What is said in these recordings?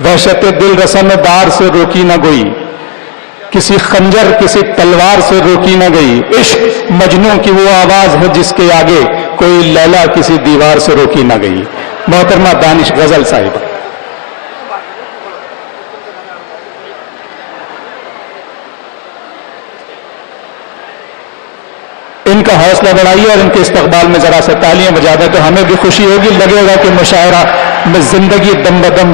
वहशत दिल रसम दार से रोकी न गई, किसी खंजर किसी तलवार से रोकी न गई। इश्क मजनू की वो आवाज है जिसके आगे कोई लैला किसी दीवार से रोकी न गई। मोहतरमा दानिश गजल साहिबा। इनका हौसला बढ़ाइए और इनके इस्तकबाल में जरा से तालियां बजा दें तो हमें भी खुशी होगी, लगेगा कि मुशायरा में जिंदगी दम बदम।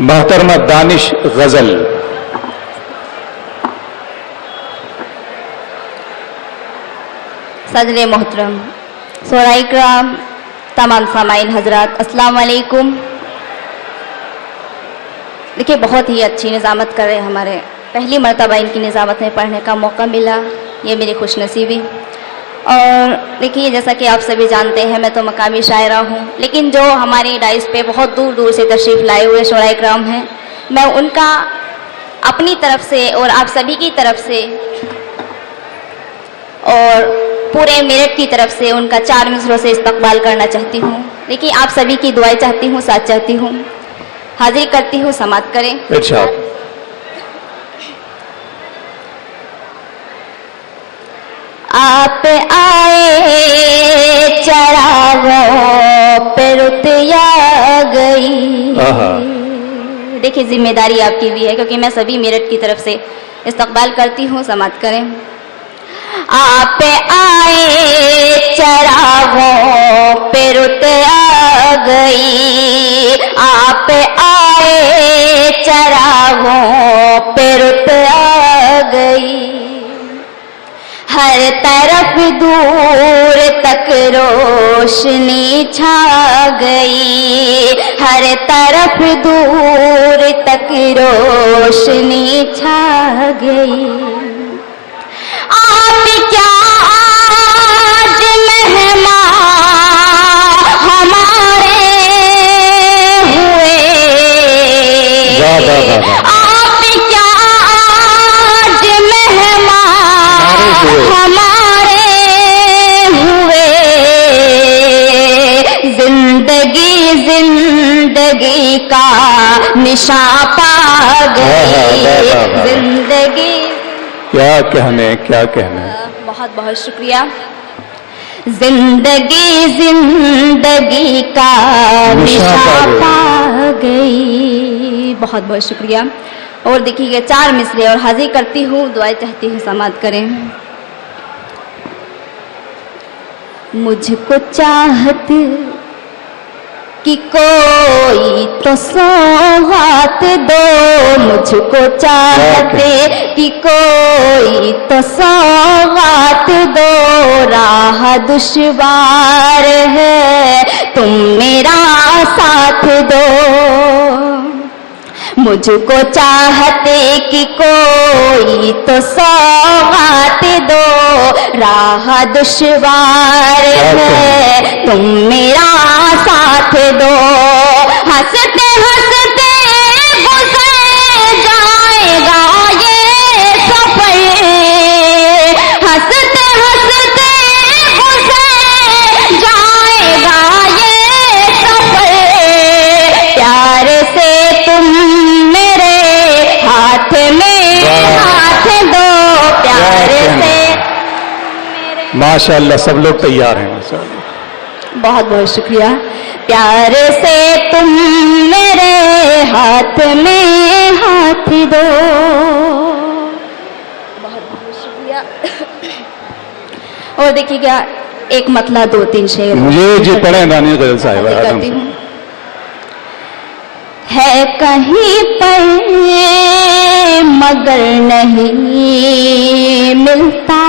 मोहतरमा दानिश गजल। सदर मोहतरम, शोराए किराम, तमाम सामाईन हजरात, अस्सलाम वालेकुम। देखिए, बहुत ही अच्छी निज़ामत कर रहे हैं हमारे, पहली मर्तबा इनकी निज़ामत में पढ़ने का मौका मिला, ये मेरी खुशनसीबी। और देखिए, जैसा कि आप सभी जानते हैं, मैं तो मकामी शायरा हूँ, लेकिन जो हमारी डाइस पे बहुत दूर दूर से तशरीफ़ लाए हुए शोराए किराम हैं, मैं उनका अपनी तरफ से और आप सभी की तरफ से और पूरे मेरठ की तरफ से उनका 4 मिसरों से इस्तकबाल करना चाहती हूँ। देखिए, आप सभी की दुआएं चाहती हूँ, साथ चाहती हूँ, हाजिर करती हूँ, समात करें। इरशाद। आप आए चरागों पे रुत आ गई। देखिए, जिम्मेदारी आपकी भी है, क्योंकि मैं सभी मेरठ की तरफ से इस्तकबाल करती हूँ, समात करें। आप आए चरागों पे रुत आ गई, आप आए चरागों पे रुत आ गई। हर तरफ दूर तक रोशनी छा गई, हर तरफ दूर तक रोशनी छा गई। आप क्या आज मेहमान हमारे हुए, आप क्या आज मेहमान हमारे हुए। जिंदगी जिंदगी का निशान पा गई, जिंदगी। क्या कहने, क्या कहने। बहुत बहुत शुक्रिया। जिंदगी जिंदगी का निशान पा गई, बहुत बहुत शुक्रिया। और देखिए, 4 मिसरे और हाजिर करती हूँ, दुआएं चाहती हूँ, समात करें। मुझको चाहत कि कोई तो सौगात दो, मुझको चाहते कि कोई तो सौगात दो। राह दुश्वार है, तुम मेरा साथ दो। मुझको चाहते कि कोई तो सौगात दो। राह दुश्वार है, तुम मेरा साथ दो। हंसते हंसते गुजर जाएगा ये सफर, हंसते हंसते गुजर जाएगा ये सफर। प्यार से तुम मेरे हाथ में हाथ दो, प्यार से। माशाअल्लाह, सब लोग तैयार हैं। माशाअल्लाह, बहुत बहुत शुक्रिया। प्यार से तुम मेरे हाथ में हाथ दो, बहुत बहुत शुक्रिया। और देखिए, क्या एक मतला 2-3 शेर मुझे जो पढ़े दानिश गजल साहिबा करती हूँ। है कहीं पर मगर नहीं मिलता,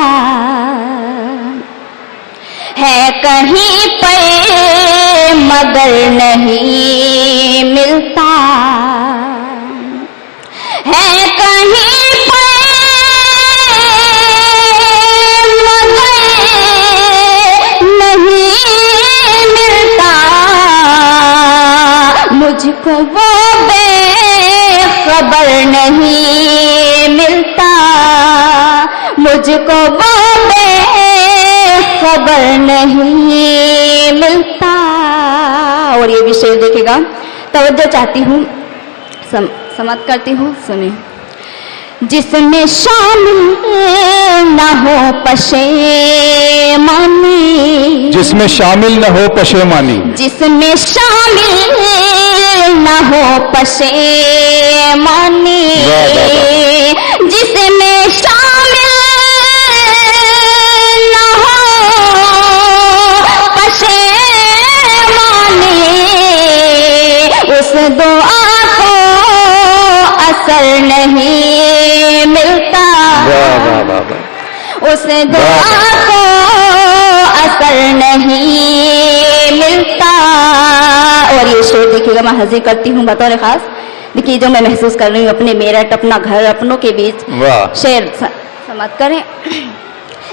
है कहीं पर मगर नहीं मिलता, है कहीं पर मगर नहीं मिलता। मुझको वो बेखबर नहीं मिलता, मुझको वो बेखबर सबर नहीं मिलता। और ये भी शेर देखेगा, तवज्जो चाहती हूँ, समाप्त करती हूँ, सुनिए। जिसमें शामिल न हो पशेमानी, जिसमें शामिल न हो पशेमानी, जिसमें शामिल न हो पशेमानी, जिसमें शामिल न हो पशेमानी, उस दुआ को असर नहीं मिलता। उस दुआ को असर नहीं मिलता। और ये शेर देखिएगा, मैं हाजिर करती हूँ बतौर खास। देखिए जो मैं महसूस कर रही हूँ अपने मेरठ, अपना घर, अपनों के बीच। शेर समाप्त करें।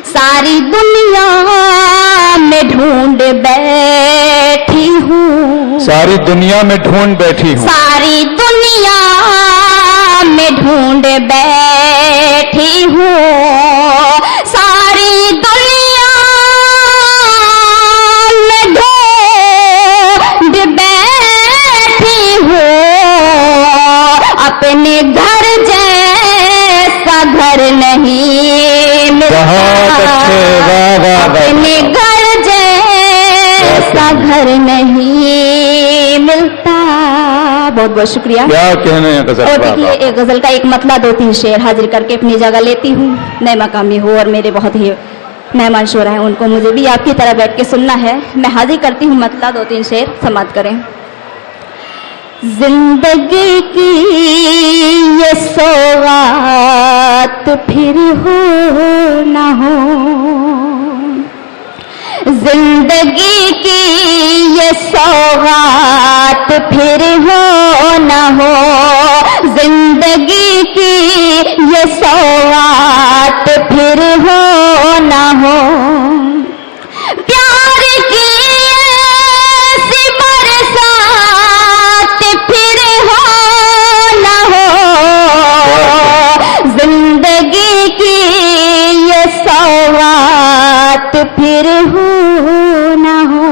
सारी दुनिया में ढूंढ बैठी हूँ, सारी दुनिया में ढूंढ बैठी हूँ, सारी दुनिया में ढूंढ बैठी हूँ, सारी दुनिया में ढूंढ बैठी हूँ, अपने घर जैसा घर नहीं मिलता। बहुत अच्छे, वाह वाह वाह। अपने घर जैसा घर नहीं मिलता। बहुत बहुत शुक्रिया। क्या कहने हैं गजल। और देखिए एक गजल का एक मतला 2-3 शेर हाजिर करके अपनी जगह लेती हूँ। नए मकामी हो और मेरे बहुत ही मेहमान शोरा हैं, उनको मुझे भी आपकी तरह बैठ के सुनना है। मैं हाजिर करती हूँ मतला 2-3 शेर, समाप्त करें। जिंदगी की ये सौगात फिर हो ना हो, जिंदगी की ये सौगात फिर हो ना हो, जिंदगी की ये सौगात फिर हो ना हो, प्यार की ऐसी बरसात फिर हो ना हो, जिंदगी की ये सौगात फिर हो ना हो।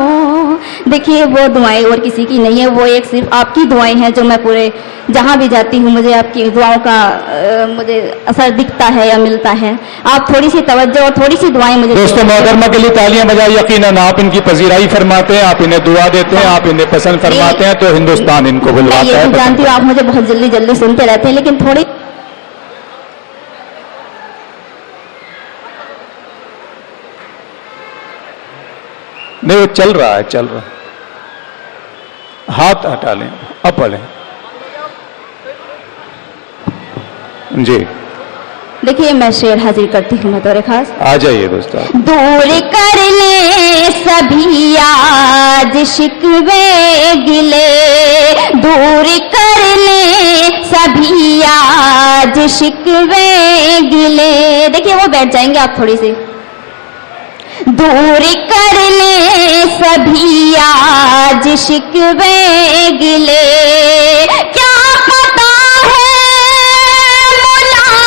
देखिए वो दुआएं और किसी की नहीं है, वो एक सिर्फ आपकी दुआएं हैं जो मैं पूरे जहाँ भी जाती हूँ मुझे आपकी दुआओं का मुझे असर दिखता है या मिलता है। आप थोड़ी सी तवज्जो और थोड़ी सी दुआएं मुझे। दोस्तों मोहतरमा के लिए तालियां बजाइए। यकीनन आप इनकी पजीराई फरमाते हैं, आप इन्हें दुआ देते हैं, आप इन्हें पसंद फरमाते हैं, तो हिंदुस्तान इनको मैं बुलवाता ये है। भी जानती हूँ आप मुझे बहुत जल्दी जल्दी सुनते रहते हैं, लेकिन थोड़ी नहीं, वो चल रहा है, चल रहा है। हाथ हटा लें, अब पढ़ें जी। देखिए मैं शेर हाजिर करती हूँ बतौर खास। आ जाइए दोस्तों। दूर कर ले सभी आज शिकवे गिले, दूर कर ले सभी आज शिकवे गिले। देखिए वो बैठ जाएंगे आप थोड़ी सी। दूर कर ले सभी आज शिकवे गिले, क्या पता है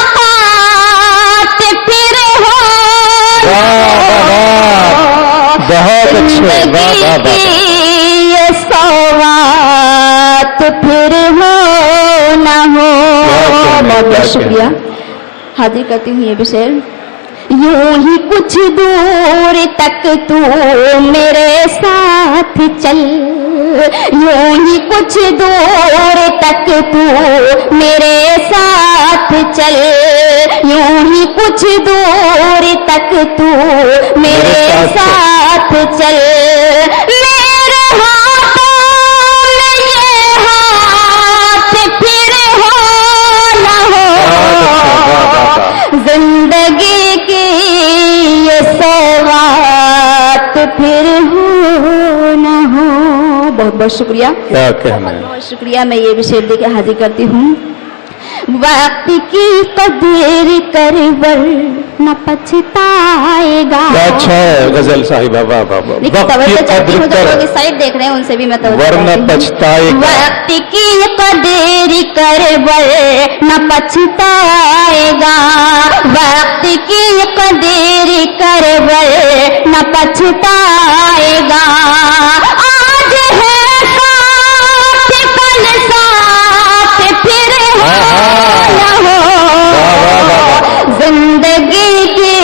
मुलाकात फिर हो। बहुत अच्छे, जिंदगी ये सौगात फिर हो ना हो। बहुत बहुत शुक्रिया। हाजिर करती हूँ ये भी शेर। यूं ही कुछ दूर तक तू मेरे साथ चल, यूं ही कुछ दूर तक तू मेरे साथ चल, यूं ही कुछ दूर तक तू मेरे साथ चल, मेरे हाथों में ये हाथ फिर हो ना हो, जिंदगी की ये सौगात फिर हो ना हो। बहुत बहुत शुक्रिया। क्या कहना है। बहुत शुक्रिया। मैं ये भी शेर देके हाजिर करती हूँ। वक्त की कदर कर वरना पछताएगा। अच्छा है गजल साहिबा, वाह वाह वाह। वक्त की कदर कर साइड देख रहे हैं उनसे भी मैं वरना पछताएगा। वक्त की कदर कर वरना पछताएगा, वक्त की कदर कर वरना पछताएगा। पछताएगा। आज है साथ कल साथ फिर हो न हो, जिंदगी की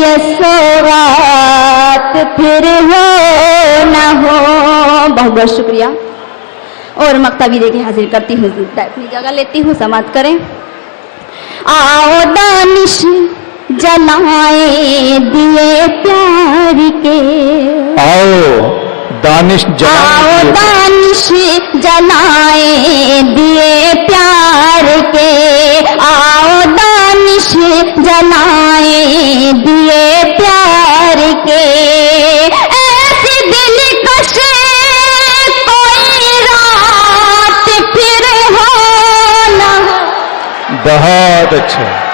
ये सौगात फिर हो न हो। बहुत बहुत शुक्रिया। और मक्ता भी देके हाजिर करती हूँ, अपनी जगह लेती हूँ, समाप्त करें। आओ दानिश जलाए दिए प्यार के, आओ दानिश आओ जलाए दानिश जलाए दिए प्यार के, आओ दानिश जलाए दिए प्यार के। ऐसी दिलकश कोई रात फिर हो न हो। बहुत अच्छा।